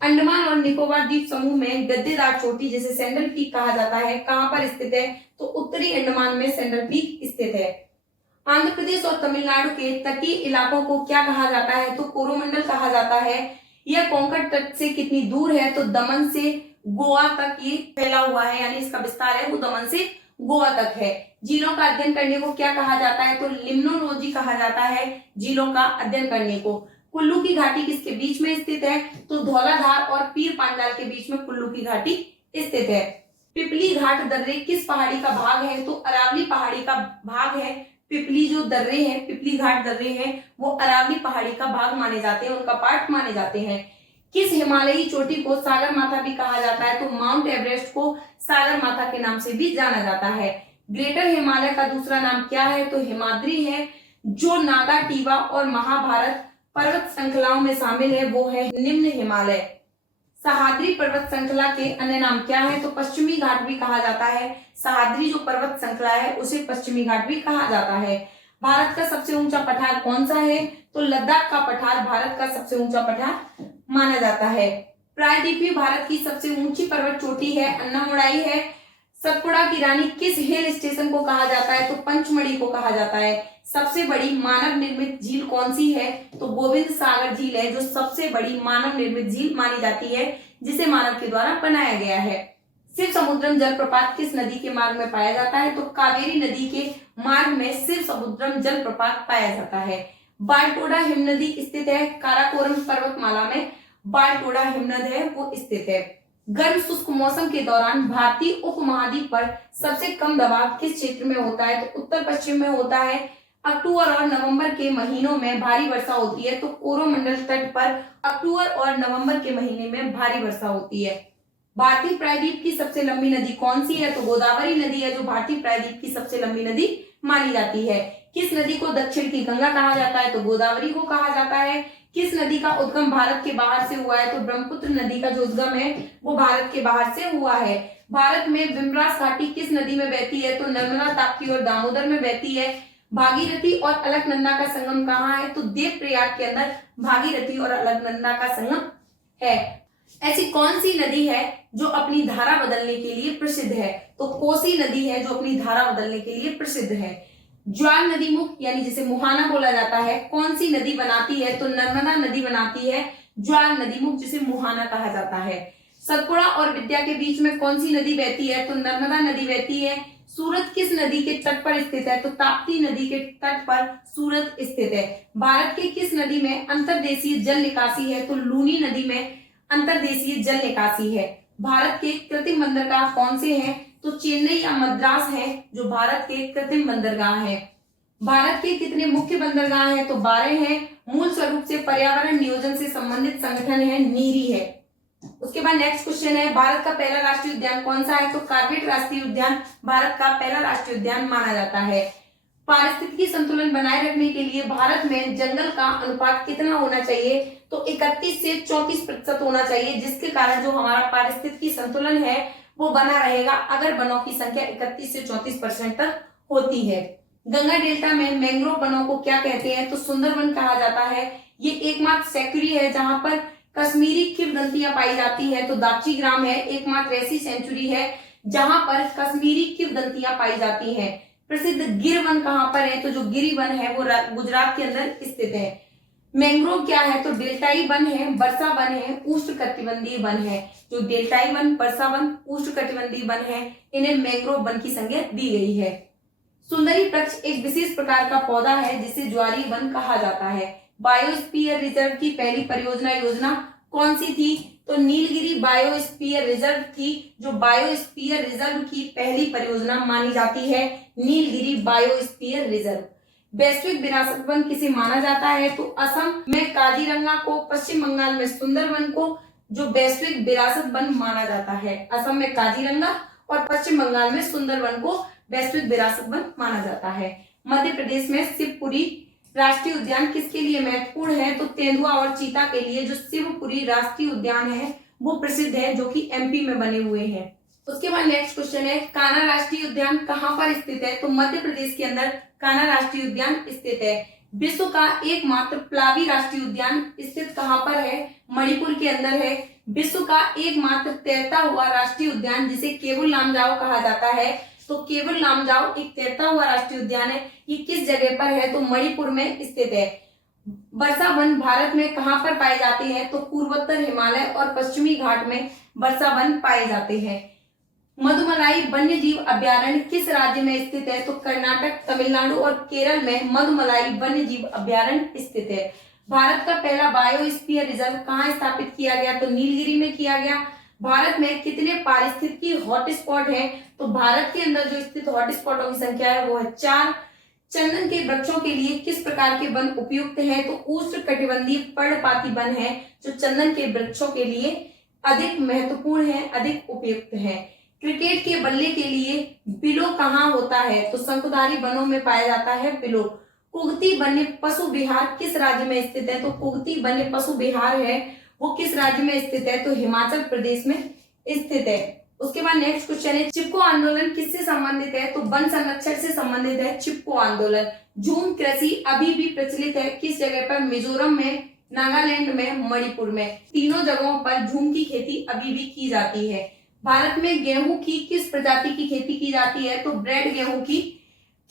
अंडमान और निकोबार द्वीप समूह में गद्देदार चोटी जिसे सैंडल पीक कहा जाता है कहां पर स्थित है? तो उत्तरी अंडमान में सैंडल पीक स्थित है। आंध्र प्रदेश और तमिलनाडु के तटीय इलाकों को क्या कहा जाता है? तो कोरोमंडल कहा जाता है। यह कोंकण तट से कितनी दूर है? तो दमन से गोवा तक ये फैला हुआ है, यानी इसका विस्तार है वो दमन से गोवा तक है। झीलों का अध्ययन करने को क्या कहा जाता है? तो लिम्नोलॉजी कहा जाता है झीलों का अध्ययन करने को। कुल्लू की घाटी किसके बीच में स्थित है? तो धौलाधार और पीर पांचाल के बीच में कुल्लू की घाटी स्थित है। पिपली घाट दर्रे किस पहाड़ी का भाग है? तो अरावली पहाड़ी का भाग है। पिपली जो दर्रे हैं, पिपली घाट दर्रे हैं, वो अरावली पहाड़ी का भाग माने जाते हैं, उनका पार्ट माने जाते हैं। किस हिमालयी चोटी को सागर माथा भी कहा जाता है? तो माउंट एवरेस्ट को सागर माथा के नाम से भी जाना जाता है। ग्रेटर हिमालय का दूसरा नाम क्या है? तो हिमाद्री है। जो नागा टीवा और महाभारत पर्वत श्रृंखलाओं में शामिल है वो है निम्न हिमालय। सह्याद्री पर्वत श्रृंखला के अन्य नाम क्या है? तो पश्चिमी घाट भी कहा जाता है। सह्याद्री जो पर्वत श्रृंखला है उसे पश्चिमी घाट भी कहा जाता है। भारत का सबसे ऊंचा पठार कौन सा है? तो लद्दाख का पठार भारत का सबसे ऊंचा पठार माना जाता है। प्रायद्वीपीय भारत की सबसे ऊंची पर्वत चोटी है अन्नामुड़ाई है। सतपुड़ा की रानी किस हिल स्टेशन को कहा जाता है? तो पंचमढ़ी को कहा जाता है। सबसे बड़ी मानव निर्मित झील कौन सी है? तो गोविंद सागर झील है जो सबसे बड़ी मानव निर्मित झील मानी जाती है, जिसे मानव के द्वारा बनाया गया है। शिव समुद्रम जलप्रपात किस नदी के मार्ग में पाया जाता है? तो कावेरी नदी के मार्ग में शिव समुद्रम जलप्रपात पाया जाता है। बालटोड़ा हिमनदी स्थित है काराकोरम पर्वतमाला में। बालटोड़ा हिमनद है वो स्थित है। गर्म शुष्क मौसम के दौरान भारतीय उपमहाद्वीप पर सबसे कम दबाव किस क्षेत्र में होता है? तो उत्तर पश्चिम में होता है। अक्टूबर और नवंबर के महीनों में भारी वर्षा होती है, तो कोरोमंडल तट पर अक्टूबर और नवंबर के महीने में भारी वर्षा होती है। भारतीय प्रायद्वीप की सबसे लंबी नदी कौन सी है? तो गोदावरी नदी है जो भारतीय प्रायद्वीप की सबसे लंबी नदी मानी जाती है। किस नदी को दक्षिण की गंगा कहा जाता है? तो गोदावरी को कहा जाता है। किस नदी का उद्गम भारत के बाहर से हुआ है? तो ब्रह्मपुत्र नदी का जो उद्गम है वो भारत के बाहर से हुआ है। भारत में विमरास घाटी किस नदी में बहती है? तो नर्मदा, ताप्ती और दामोदर में बहती है। भागीरथी और अलकनंदा का संगम कहाँ है? तो देवप्रयाग के अंदर भागीरथी और अलकनंदा का संगम है। ऐसी कौन सी नदी है जो अपनी धारा बदलने के लिए प्रसिद्ध है? तो कोसी नदी है जो अपनी धारा बदलने के लिए प्रसिद्ध है। ज्वाल नदी मुख यानी जिसे मुहाना बोला जाता है कौन सी नदी बनाती है? तो नर्मदा नदी बनाती है ज्वाल नदी मुख, जिसे मुहाना कहा जाता है। सतपुड़ा और विद्या के बीच में कौन सी नदी बहती है? तो नर्मदा नदी बहती है। सूरत किस नदी के तट पर स्थित है? तो ताप्ती नदी के तट पर सूरत स्थित है। भारत के किस नदी में अंतर्देशीय जल निकासी है? तो लूनी नदी में अंतर्देशीय जल निकासी है। भारत के कृत्रिम बंदरगाह कौन से हैं? तो चेन्नई या मद्रास है जो भारत के कृत्रिम बंदरगाह है। भारत के कितने मुख्य बंदरगाह हैं? तो 12 हैं। मूल स्वरूप से पर्यावरण नियोजन से संबंधित संगठन है नीरी है। उसके बाद नेक्स्ट क्वेश्चन है, भारत का पहला राष्ट्रीय उद्यान कौन सा है? तो कार्बेट राष्ट्रीय उद्यान भारत का पहला राष्ट्रीय उद्यान माना जाता है। पारिस्थितिकी संतुलन बनाए रखने के लिए भारत में जंगल का अनुपात कितना होना चाहिए? तो 31 से 34% होना चाहिए, जिसके कारण जो हमारा पारिस्थितिकी संतुलन है वो बना रहेगा अगर वनों की संख्या 31 से 34% तक होती है। गंगा डेल्टा में मैंग्रोव वनों को क्या कहते हैं? तो सुंदरवन कहा जाता है। ये एकमात्र सेंचुरी है जहां पर कश्मीरी किंवदंतियां पाई जाती है। तो दाची ग्राम है एकमात्र ऐसी सेंचुरी है जहां पर कश्मीरी किंवदंतियां पाई जाती हैं। प्रसिद्ध गिर वन कहां पर है? तो जो गिरी वन है वो गुजरात के अंदर स्थित है। मैंग्रोव क्या है? तो डेल्टाई वन है, वर्षा वन है, उष्णकटिबंधीय वन है। जो डेल्टाई वन, वर्षा वन, उष्णकटिबंधीय वन है, इन्हें मैंग्रोव वन की संज्ञा दी गई है। सुंदरी वृक्ष एक विशेष प्रकार का पौधा है जिसे ज्वारी वन कहा जाता है। बायोस्फीयर रिजर्व की पहली परियोजना योजना कौन सी थी? तो नीलगिरी बायोस्फीयर रिजर्व थी, जो बायोस्फीयर रिजर्व की पहली परियोजना मानी जाती है नीलगिरी बायोस्फीयर रिजर्व। वैश्विक विरासत वन किसे माना जाता है? तो असम में काजीरंगा को, पश्चिम बंगाल में सुंदरवन को जो वैश्विक विरासत वन माना जाता है। असम में काजीरंगा और पश्चिम बंगाल में सुंदरवन को वैश्विक विरासत वन माना जाता है। मध्य प्रदेश में शिवपुरी राष्ट्रीय उद्यान किसके लिए महत्वपूर्ण है? तो तेंदुआ और चीता के लिए। जो शिवपुरी राष्ट्रीय उद्यान है वो प्रसिद्ध है, जो कि एमपी में बने हुए हैं। उसके बाद नेक्स्ट क्वेश्चन है, कान्हा राष्ट्रीय उद्यान कहां पर स्थित है? तो मध्य प्रदेश के अंदर कान्हा राष्ट्रीय उद्यान स्थित है। विश्व का एकमात्र प्लावी राष्ट्रीय उद्यान स्थित कहां पर है? मणिपुर के अंदर है। विश्व का एकमात्र तैरता हुआ राष्ट्रीय उद्यान जिसे केबुल लामजाओ कहा जाता है, तो केबुल लामजाओ एक तैरता हुआ राष्ट्रीय उद्यान है। ये किस जगह पर है? तो मणिपुर में स्थित है। वर्षा वन भारत में कहां पर पाए जाते हैं? तो पूर्वोत्तर हिमालय और पश्चिमी घाट में वर्षा वन पाए जाते हैं। मधुमलाई वन्य जीव अभ्यारण्य किस राज्य में स्थित है? तो कर्नाटक, तमिलनाडु और केरल में मधुमलाई वन्य जीव अभ्यारण्य स्थित है। भारत का पहला बायोस्फीयर रिजर्व कहाँ स्थापित किया गया? तो नीलगिरी में किया गया। भारत में कितने पारिस्थितिकी हॉटस्पॉट हैं? तो भारत के अंदर जो स्थित हॉटस्पॉटों की संख्या है वो है 4। चंदन के वृक्षों के लिए किस प्रकार के वन उपयुक्त हैं? तो उष्णकटिबंधीय पर्णपाती वन है जो चंदन के वृक्षों के लिए अधिक महत्वपूर्ण है, अधिक उपयुक्त है। क्रिकेट के बल्ले के लिए बिलो कहाँ होता है? तो शंकुधारी वनों में पाया जाता है बिलो। कुगती वन्य पशु विहार किस राज्य में स्थित है? तो कुगती वन्य पशु विहार है वो किस राज्य में स्थित है? तो हिमाचल प्रदेश में स्थित है। उसके बाद नेक्स्ट क्वेश्चन है, चिपको आंदोलन किससे संबंधित है? तो वन संरक्षण से संबंधित है चिपको आंदोलन। झूम कृषि अभी भी प्रचलित है किस जगह पर? मिजोरम में, नागालैंड में, मणिपुर में। तीनों जगहों पर झूम की खेती अभी भी की जाती है। भारत में गेहूं की किस प्रजाति की खेती की जाती है? तो ब्रेड गेहूं की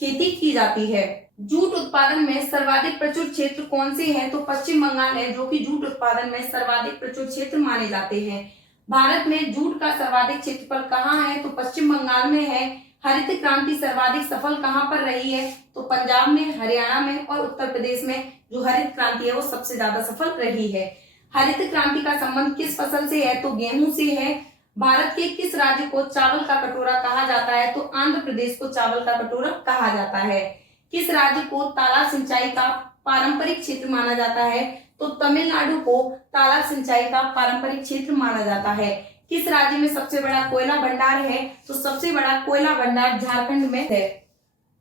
खेती की जाती है। जूट उत्पादन में सर्वाधिक प्रचुर क्षेत्र कौन से हैं? तो पश्चिम बंगाल है जो कि जूट उत्पादन में सर्वाधिक प्रचुर क्षेत्र माने जाते हैं। भारत में जूट का सर्वाधिक क्षेत्रफल कहाँ है? तो पश्चिम बंगाल में है। हरित क्रांति सर्वाधिक सफल कहाँ पर रही है? तो पंजाब में, हरियाणा में और उत्तर प्रदेश में जो हरित क्रांति है वो सबसे ज्यादा सफल रही है। हरित क्रांति का संबंध किस फसल से है? तो गेहूं से है। भारत के किस राज्य को चावल का कटोरा कहा जाता है? तो आंध्र प्रदेश को चावल का कटोरा कहा जाता है। किस राज्य को तालाब सिंचाई का पारंपरिक क्षेत्र माना जाता है? तो तमिलनाडु को तालाब सिंचाई का पारंपरिक क्षेत्र माना जाता है। किस राज्य में सबसे बड़ा कोयला भंडार है? तो सबसे बड़ा कोयला भंडार झारखंड में है।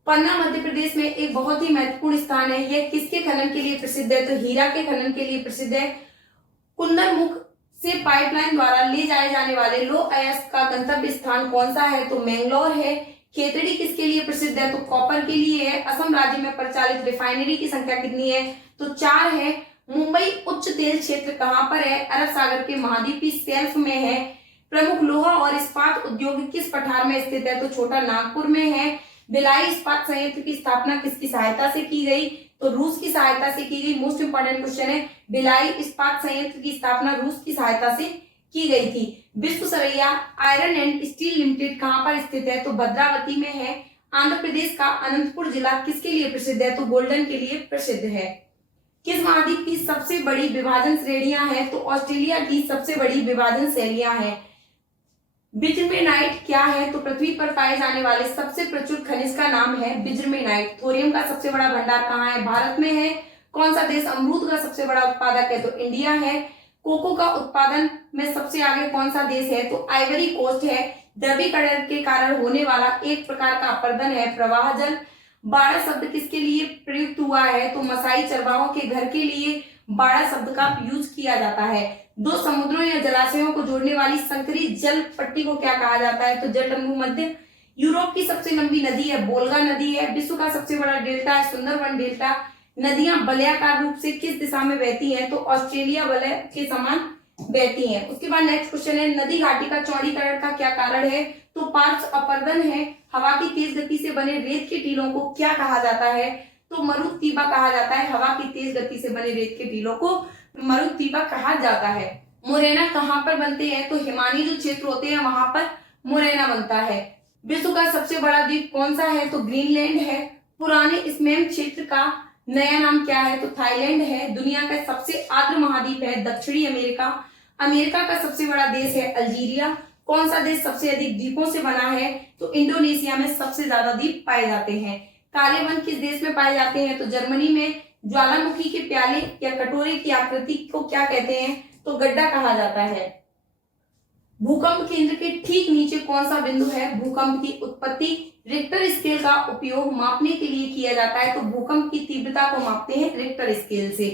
पन्ना मध्य प्रदेश में एक बहुत ही महत्वपूर्ण स्थान है। यह किसके खनन के लिए प्रसिद्ध है? तो हीरा के खनन के लिए प्रसिद्ध है। कुंदरमुख से पाइपलाइन द्वारा ले जाए जाने वाले लौह अयस्क का गंतव्य स्थान कौन सा है? तो मैंगलोर है। खेतड़ी किसके लिए प्रसिद्ध है? तो कॉपर के लिए है। असम राज्य में परिचालित रिफाइनरी की संख्या कितनी है? तो 4 है। मुंबई उच्च तेल क्षेत्र कहाँ पर है? अरब सागर के महाद्वीपीय शेल्फ में है। प्रमुख लोहा और इस्पात उद्योग किस पठार में स्थित है? तो छोटा नागपुर में है। भिलाई इस्पात संयंत्र की स्थापना किसकी सहायता से की गई? तो रूस की सहायता से की गई। मोस्ट इंपोर्टेंट क्वेश्चन है, भिलाई इस्पात संयंत्र की स्थापना रूस की सहायता से की गई थी। Visvesvaraya iron and steel limited कहाँ पर स्थित है? तो भद्रावती में है। आंध्र प्रदेश का अनंतपुर जिला किसके लिए प्रसिद्ध है? तो गोल्डन के लिए प्रसिद्ध है। किस महाद्वीप की सबसे बड़ी विभाजन श्रेणियां हैं? तो ऑस्ट्रेलिया की सबसे बड़ी विभाजन शैलियां हैं। बिजर्मेनाइट क्या है? तो पृथ्वी पर पाए जाने वाले सबसे प्रचुर खनिज का नाम है बिजर्मेनाइट। थोरियम का सबसे बड़ा भंडार कहाँ है? भारत में है। कौन सा देश अमरूद का सबसे बड़ा उत्पादक है? तो इंडिया है। कोको का उत्पादन में सबसे आगे कौन सा देश है? तो आइवरी कोस्ट है। द्रवीकरण के कारण होने वाला एक प्रकार का अपरदन है प्रवाह जल। बाड़ा शब्द किसके लिए प्रयुक्त हुआ है? तो मसाई चरवाहों के घर के लिए बाड़ा शब्द का यूज किया जाता है। 2 समुद्रों या जलाशयों को जोड़ने वाली संकरी जल पट्टी को क्या कहा जाता है? तो जलटंबू मध्य। यूरोप की सबसे लंबी नदी है वोल्गा नदी है। विश्व का सबसे बड़ा डेल्टा है सुंदरबन डेल्टा। नदियां वलयाकार रूप से किस दिशा में बहती हैं? तो ऑस्ट्रेलिया वलय के समान बहती हैं। उसके बाद नेक्स्ट क्वेश्चन है, नदी घाटी का चौड़ीकरण का क्या कारण है? तो पार्श्व अपरदन है। हवा की तेज गति से बने रेत के टीलों को क्या कहा जाता है? तो मरुतीबा कहा जाता है। हवा की तेज गति से बने रेत के टीलों को मरुतीबा कहा जाता है। मुरैना कहाँ पर बनते हैं? तो हिमानी जो क्षेत्र होते हैं वहां पर मुरैना बनता है। विश्व का सबसे बड़ा द्वीप कौन सा है? तो ग्रीनलैंड है। पुराने स्मेम क्षेत्र का नया नाम क्या है? तो थाईलैंड है। दुनिया का सबसे आर्द्र महाद्वीप है दक्षिणी अमेरिका। अमेरिका का सबसे बड़ा देश है अल्जीरिया। कौन सा देश सबसे अधिक द्वीपों से बना है? तो इंडोनेशिया में सबसे ज्यादा द्वीप पाए जाते हैं। काले वन किस देश में पाए जाते हैं? तो जर्मनी में। ज्वालामुखी के प्याले या कटोरे की आकृति को क्या कहते हैं? तो गड्ढा कहा जाता है। भूकंप केंद्र के ठीक नीचे कौन सा बिंदु है? भूकंप की उत्पत्ति। रिक्टर स्केल का उपयोग मापने के लिए किया जाता है। तो भूकंप की तीव्रता को मापते हैं रिक्टर स्केल से।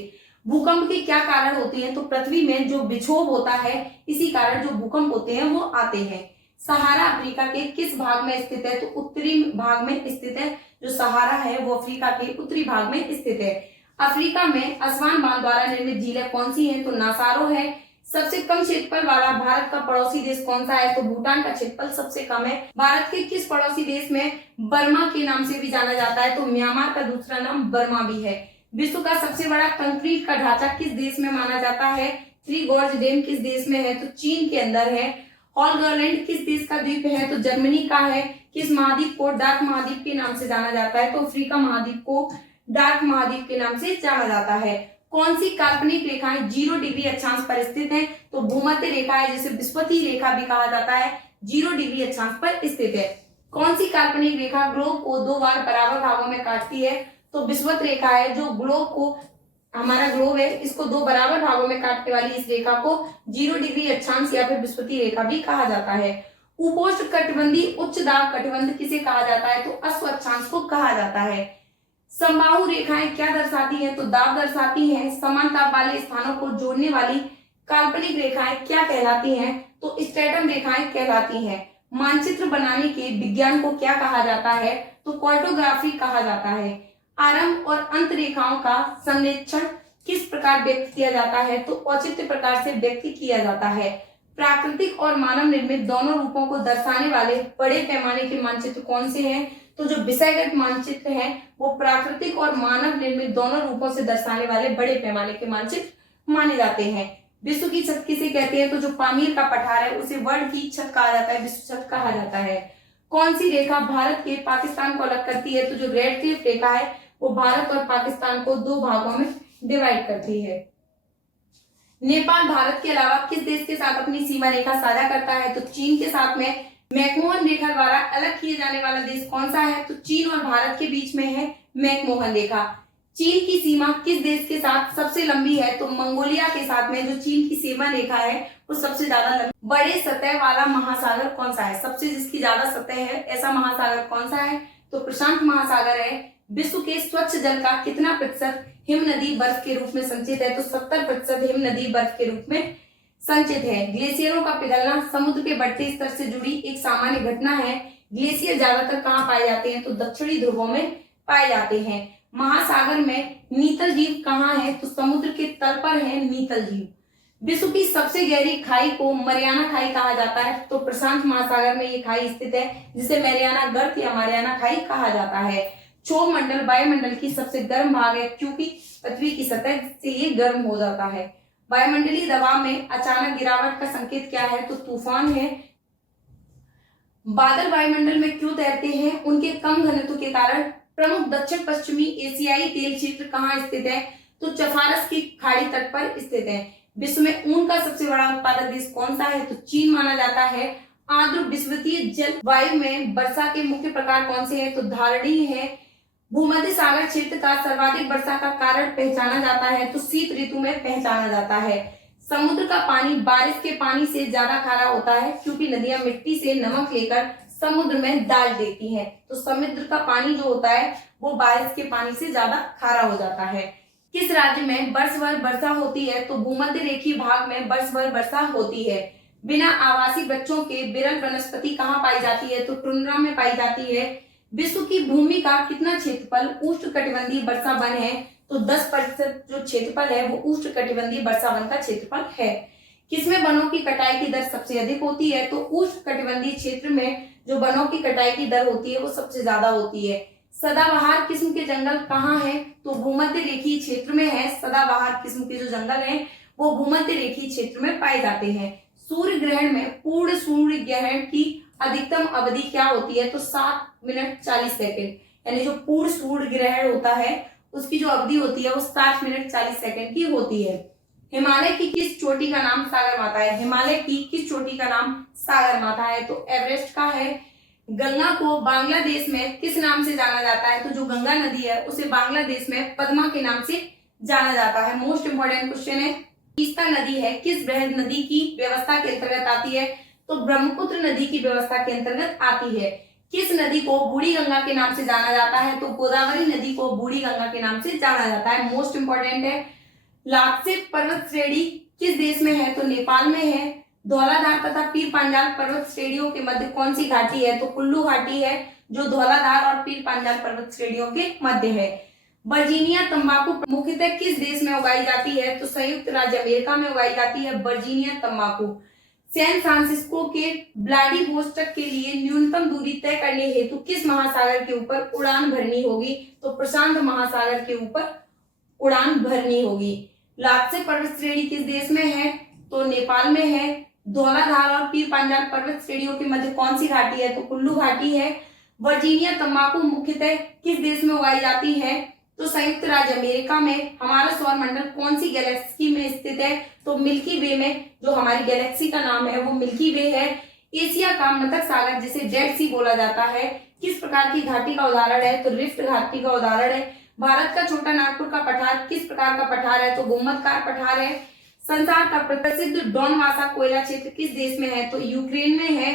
भूकंप के क्या कारण होते हैं? तो पृथ्वी में जो विक्षोभ होता है इसी कारण जो भूकंप होते हैं वो आते हैं। सहारा अफ्रीका के किस भाग में स्थित है? तो उत्तरी भाग में स्थित है। जो सहारा है वो अफ्रीका के उत्तरी भाग में स्थित है। अफ्रीका में असवान बांध द्वारा निर्मित झीलें कौन सी हैं? तो नासारो है। सबसे कम क्षेत्रफल वाला भारत का पड़ोसी देश कौन सा है? तो भूटान का क्षेत्रफल सबसे कम है। भारत के किस पड़ोसी देश में बर्मा के नाम से भी जाना जाता है? तो म्यांमार का दूसरा नाम बर्मा भी है। विश्व का सबसे बड़ा कंक्रीट का ढांचा किस देश में माना जाता है? थ्री गॉर्ज डैम किस देश में है? तो चीन के अंदर है। हॉलगरलैंड किस देश का द्वीप है? तो जर्मनी का है। किस महाद्वीप को डार्क महाद्वीप के नाम से जाना जाता है? तो अफ्रीका महाद्वीप को डार्क महाद्वीप के नाम से जाना जाता है। कौन सी काल्पनिक रेखाएं 0 डिग्री अक्षांश पर स्थित है? तो भूमध्य रेखा है जिसे विषुवतीय रेखा भी कहा जाता है, 0 डिग्री अक्षांश पर स्थित है। कौन सी काल्पनिक रेखा ग्लोब को 2 बार बराबर भागों में काटती है? तो विषुवत रेखा है जो ग्लोब को, हमारा ग्लोब है इसको 2 बराबर भागों में काटने वाली इस रेखा को 0 डिग्री अक्षांश या फिर विषुवतीय रेखा भी कहा जाता है। उपोष्ण कटिबंधीय उच्च दाब कटिबंध किसे कहा जाता है? तो अश्व अक्षांश को कहा जाता है। समबाहु रेखाएं क्या दर्शाती हैं? तो दाब दर्शाती हैं। समान ताप वाले स्थानों को जोड़ने वाली काल्पनिक रेखाएं क्या कहलाती हैं? तो स्ट्रैटम रेखाएं कहलाती हैं। मानचित्र बनाने के विज्ञान को क्या कहा जाता है? तो कार्टोग्राफी कहा जाता है। आरंभ और अंत रेखाओं का संरेखण किस प्रकार व्यक्त किया जाता है? तो औचित्य प्रकार से व्यक्त किया जाता है। प्राकृतिक और मानव निर्मित दोनों रूपों को दर्शाने वाले बड़े पैमाने के मानचित्र कौन से हैं? तो जो विषयगत मानचित्र है वो प्राकृतिक और मानव निर्मित दोनों रूपों से दर्शाने वाले बड़े पैमाने के मानचित्र माने जाते हैं। विश्व की छत किसे कहते हैं? तो जो पामीर का पठार है उसे वर्ल्ड की छत कहा जाता है, विश्व छत कहा जाता है। कौन सी रेखा भारत के पाकिस्तान को अलग करती है? तो जो रेड क्लिफ रेखा है वो भारत और पाकिस्तान को दो भागों में डिवाइड करती है। नेपाल भारत के अलावा किस देश के साथ अपनी सीमा रेखा साझा करता है? तो चीन के साथ में। मैकमोहन रेखा द्वारा अलग किए जाने वाला देश कौन सा है? तो चीन और भारत के बीच में है मैकमोहन रेखा। चीन की सीमा किस देश के साथ सबसे लंबी है? तो मंगोलिया के साथ में जो चीन की सीमा रेखा है वो सबसे ज्यादा लंबी। बड़े सतह वाला महासागर कौन सा है? सबसे जिसकी ज्यादा सतह है ऐसा महासागर कौन सा है? तो प्रशांत महासागर है। विश्व के स्वच्छ जल का कितना प्रतिशत हिम नदी बर्फ के रूप में संचित है? तो 70% हिम नदी बर्फ के रूप में संचित है। ग्लेशियरों का पिघलना समुद्र के बढ़ते स्तर से जुड़ी एक सामान्य घटना है। ग्लेशियर ज्यादातर कहाँ पाए जाते हैं? तो दक्षिणी ध्रुवों में पाए जाते हैं। महासागर में नीतल जीव कहाँ है? तो समुद्र के तल पर है नीतल जीव। विश्व की सबसे गहरी खाई को मरियाना खाई कहा जाता है। तो प्रशांत महासागर में ये खाई स्थित है जिसे मैरियाना गर्त या मरियाना खाई कहा जाता है। क्षोभ मंडल वायुमंडल की सबसे गर्म भाग है क्योंकि पृथ्वी की सतह से ये गर्म हो जाता है। वायुमंडलीय दबाव में अचानक गिरावट का संकेत क्या है? तो तूफान है। बादल वायुमंडल में क्यों तैरते हैं? उनके कम घनत्व के कारण। प्रमुख दक्षिण पश्चिमी एशियाई तेल क्षेत्र कहाँ स्थित है? तो चफारस की खाड़ी तट पर स्थित है। विश्व में ऊन का सबसे बड़ा उत्पादक देश कौन सा है? तो चीन माना जाता है। आर्द्र विषुवतीय जलवायु में वर्षा के मुख्य प्रकार कौन से हैं? तो धारणीय है। भूमध्य सागर क्षेत्र का सर्वाधिक वर्षा का कारण पहचाना जाता है? तो शीत ऋतु में पहचाना जाता है। समुद्र का पानी बारिश के पानी से ज्यादा खारा होता है क्योंकि नदियां मिट्टी से नमक लेकर समुद्र में डाल देती हैं। तो समुद्र का पानी जो होता है वो बारिश के पानी से ज्यादा खारा हो जाता है। किस राज्य में वर्ष भर वर्षा होती है? तो भूमध्य रेखीय भाग में वर्ष भर वर्षा होती है। बिना आवासीय वृक्षों के विरल वनस्पति कहाँ पाई जाती है? तो टुंड्रा में पाई जाती है। विश्व की भूमि का कितना क्षेत्रफल उष्णकटिबंधीय वर्षा वन है? तो 10% जो क्षेत्रफल है वो उष्णकटिबंधीय वर्षा वन का क्षेत्रफल है। किसमें वनों की कटाई की दर सबसे अधिक होती है? तो उष्णकटिबंधीय क्षेत्र में जो वनों की कटाई की दर होती है वो सबसे ज्यादा होती है। सदाबहार किस्म के जंगल कहाँ है? तो भूमध्य रेखीय क्षेत्र में है। सदाबहार किस्म के जो जंगल हैं वो भूमध्य रेखीय क्षेत्र में पाए जाते हैं। सूर्य ग्रहण में पूर्ण सूर्य ग्रहण की अधिकतम अवधि क्या होती है? तो 7 मिनट 40 सेकेंड, यानी जो पूर्ण सूर्य ग्रहण होता है उसकी जो अवधि होती है वो 7 मिनट 40 सेकेंड की होती है। हिमालय की किस चोटी का नाम सागर माता है? हिमालय की किस चोटी का नाम सागर माता है? तो एवरेस्ट का है। गंगा को बांग्लादेश में किस नाम से जाना जाता है? तो जो गंगा नदी है उसे बांग्लादेश में पद्मा के नाम से जाना जाता है। मोस्ट इंपोर्टेंट क्वेश्चन है। तीस्ता नदी है किस बृहद नदी की व्यवस्था के अंतर्गत आती है? तो ब्रह्मपुत्र नदी की व्यवस्था के अंतर्गत आती है। किस नदी को बूढ़ी गंगा के नाम से जाना जाता है? तो गोदावरी नदी को बूढ़ी गंगा के नाम से जाना जाता है। मोस्ट इंपोर्टेंट है। लात्से पर्वत श्रेणी किस देश में है? तो नेपाल में है। धौलाधार तथा पीर पांजाल पर्वत श्रेणियों के मध्य कौन सी घाटी है? तो कुल्लू घाटी है जो धौलाधार और पीर पांजाल पर्वत श्रेणियों के मध्य है। वर्जीनिया तंबाकू मुख्यतः किस देश में उगाई जाती है? तो संयुक्त राज्य अमेरिका में उगाई जाती है वर्जीनिया तंबाकू। सैन फ्रांसिस्को के व्लादिवोस्टोक के लिए न्यूनतम दूरी तय करने हेतु किस महासागर के ऊपर उड़ान भरनी होगी? तो प्रशांत महासागर के ऊपर उड़ान भरनी होगी। लात्से पर्वत श्रेणी किस देश में है? तो नेपाल में है। धौलाधार और पीर पांजाल पर्वत श्रेणियों के मध्य कौन सी घाटी है? तो कुल्लू घाटी है। वर्जीनिया तंबाकू मुख्यतः किस देश में उगाई जाती है? तो संयुक्त राज्य अमेरिका में। हमारा सौर मंडल कौन सी गैलेक्सी में स्थित है? तो मिल्की वे में। जो हमारी गैलेक्सी का नाम है वो मिल्की वे है। एशिया का मृतक सागर जिसे डेड सी बोला जाता है किस प्रकार की घाटी का उदाहरण है? तो रिफ्ट घाटी का उदाहरण है। भारत का छोटा नागपुर का पठार किस प्रकार का पठार है? तो गुम्बदकार पठार है। संसार का प्रसिद्ध डॉनवासा कोयला क्षेत्र किस देश में है? तो यूक्रेन में है।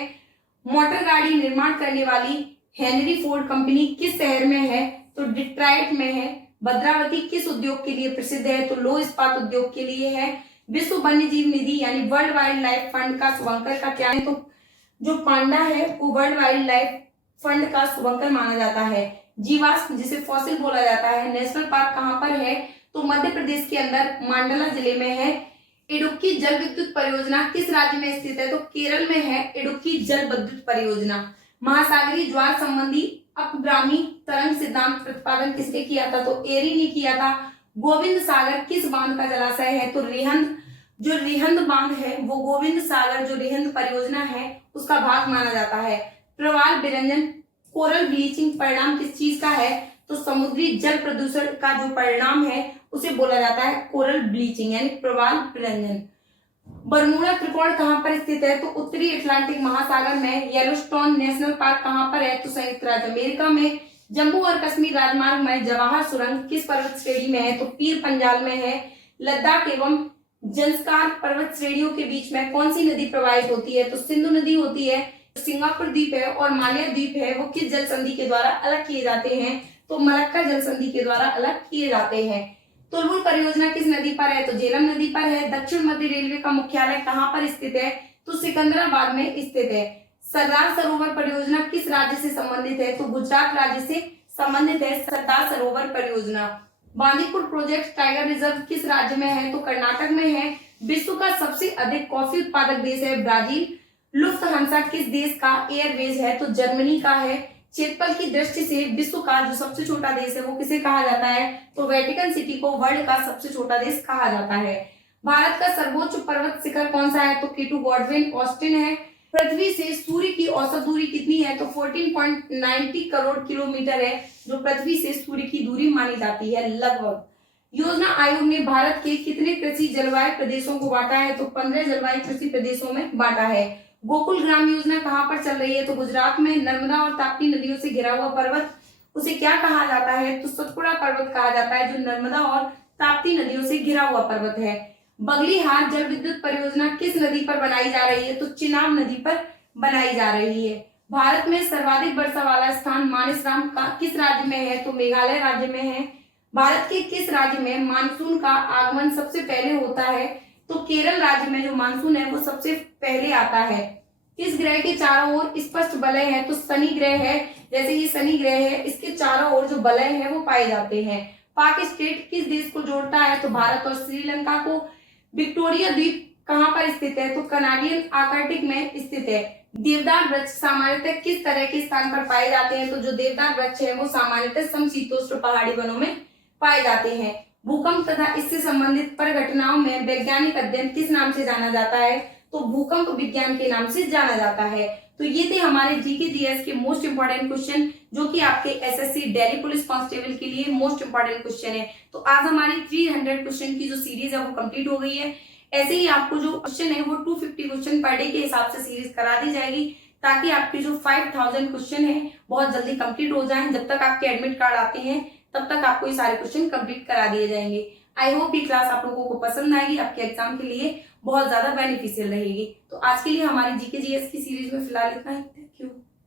मोटर गाड़ी निर्माण करने वाली हेनरी फोर्ड कंपनी किस शहर में है? तो डिट्रॉइट में है। भद्रावती किस उद्योग के लिए प्रसिद्ध है? तो लौह इस्पात उद्योग के लिए है। विश्व वन्य जीव निधि यानी वर्ल्ड वाइल्ड लाइफ फंड का शुभंकर का क्या है? तो जो पांडा है वो वर्ल्ड वाइल्ड लाइफ फंड का शुभंकर माना जाता है। जीवाश्म जिसे फॉसिल बोला जाता है नेशनल पार्क कहाँ पर है? तो मध्य प्रदेश के अंदर मांडला जिले में है। इडुक्की जल विद्युत परियोजना किस राज्य में स्थित है? तो केरल में है इडुक्की जल विद्युत परियोजना। महासागरीय ज्वार संबंधी अपगामी तरंग सिद्धांत प्रतिपादन किसने किया था? तो एरी ने किया था। गोविंद सागर किस बांध का जलाशय है? तो रिहंद, जो रिहंद बांध है वो गोविंद सागर जो रिहंद परियोजना है उसका भाग माना जाता है। प्रवाल विरंजन कोरल ब्लीचिंग परिणाम किस चीज का है? तो समुद्री जल प्रदूषण का जो परिणाम है उसे बोला जाता है कोरल ब्लीचिंग यानी प्रवाल विरंजन। बरमूडा त्रिकोण कहां पर स्थित है? तो उत्तरी अटलांटिक महासागर में। येलोस्टोन नेशनल पार्क कहां पर है? तो संयुक्त राज्य अमेरिका में। जम्मू और कश्मीर राजमार्ग में जवाहर सुरंग किस पर्वत श्रेणी में है? तो पीर पंजाल में है। लद्दाख एवं जंस्कार पर्वत श्रेणियों के बीच में कौन सी नदी प्रवाहित होती है? तो सिंधु नदी होती है। सिंगापुर द्वीप है और माल्या द्वीप है वो किस जल संधि के द्वारा अलग किए जाते हैं? तो मलक्का जल संधि के द्वारा अलग किए जाते हैं। तुलमुल परियोजना किस नदी पर है? तो झेलम नदी पर है। दक्षिण मध्य रेलवे का मुख्यालय कहां पर स्थित है? तो सिकंदराबाद में स्थित है। सरदार सरोवर परियोजना किस राज्य से संबंधित है? तो गुजरात राज्य से संबंधित है सरदार सरोवर परियोजना। बांदीपुर प्रोजेक्ट टाइगर रिजर्व किस राज्य में है? तो कर्नाटक में है। विश्व का सबसे अधिक कॉफी उत्पादक देश है ब्राजील। लुफ्थहांसा किस देश का एयरवेज है? तो जर्मनी का है। क्षेत्रफल की दृष्टि से विश्व का जो सबसे छोटा देश है वो किसे कहा जाता है? तो वेटिकन सिटी को वर्ल्ड का सबसे छोटा देश कहा जाता है। भारत का सर्वोच्च पर्वत शिखर कौन सा है? तो केटू गॉडविन ऑस्टिन है। पृथ्वी से सूर्य की औसत दूरी कितनी है? तो 14.90 करोड़ किलोमीटर है जो पृथ्वी से सूर्य की दूरी मानी जाती है लगभग। योजना आयोग ने भारत के कितने कृषि जलवायु प्रदेशों को बांटा है? तो 15 जलवायु कृषि प्रदेशों में बांटा है। गोकुल ग्राम योजना कहां पर चल रही है? तो गुजरात में। नर्मदा और ताप्ती नदियों से घिरा हुआ पर्वत उसे क्या कहा जाता है? तो सतपुड़ा पर्वत कहा जाता है जो नर्मदा और ताप्ती नदियों से घिरा हुआ पर्वत है। बगलीहार जल विद्युत परियोजना किस नदी पर बनाई जा रही है? तो चिनाब नदी पर बनाई जा रही है। भारत में सर्वाधिक वर्षा वाला स्थान मानसराम का किस राज्य में है? तो मेघालय राज्य में है। भारत के किस राज्य में मानसून का आगमन सबसे पहले होता है? तो केरल राज्य में जो मानसून है वो सबसे पहले आता है। किस ग्रह के चारों ओर स्पष्ट वलय है? तो शनि ग्रह है। जैसे ये शनि ग्रह है इसके चारों ओर जो वलय है वो पाए जाते हैं। पाक स्टेट किस देश को जोड़ता है? तो भारत और श्रीलंका को। विक्टोरिया द्वीप कहां पर स्थित है? तो कनाडियन आर्कटिक में स्थित है। देवदार वृक्ष सामान्यतः किस तरह के स्थान पर पाए जाते हैं? तो जो देवदार वृक्ष है वो सामान्यतः समशीतोष्ण पहाड़ी वनों में पाए जाते हैं। भूकंप तथा इससे संबंधित परिघटनाओं में वैज्ञानिक अध्ययन किस नाम से जाना जाता है? तो भूकंप विज्ञान के नाम से जाना जाता है। तो ये थे हमारे जीके जीएस के मोस्ट इंपोर्टेंट क्वेश्चन जो कि आपके एसएससी दिल्ली पुलिस कांस्टेबल के लिए मोस्ट इंपोर्टेंट क्वेश्चन है। तो आज हमारी 300 क्वेश्चन की जो सीरीज है वो कंप्लीट हो गई है। ऐसे ही आपको जो क्वेश्चन है वो 250 क्वेश्चन पर डे के हिसाब से सीरीज करा दी जाएगी ताकि आपके जो 5000 क्वेश्चन है बहुत जल्दी कंप्लीट हो जाए। जब तक आपके एडमिट कार्ड आते हैं तब तक आपको ये सारे क्वेश्चन कंप्लीट करा दिए जाएंगे। आई होप ये क्लास आप लोगों को पसंद आएगी, आपके एग्जाम के लिए बहुत ज्यादा बेनिफिशियल रहेगी। तो आज के लिए हमारी जीके जीएस की सीरीज में फिलहाल इतना ही।